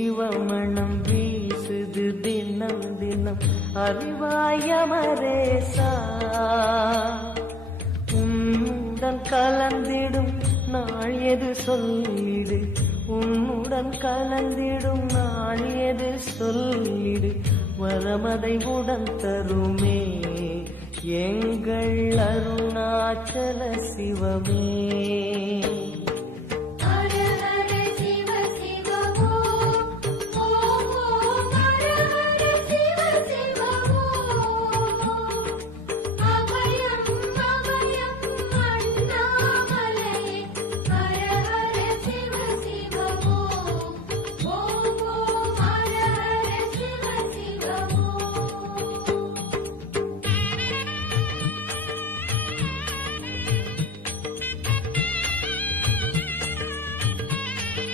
சிவமணம் வீசுது தினம் தினம் அறிவாயமரேசா உன்னுடன் கலந்திடும் நாள் எது சொல்லிடு உன்னுடன் கலந்திடும் நாள் எது சொல்லிடு வரமதை உடன் தருமே எங்கள் அருணாச்சல சிவமே.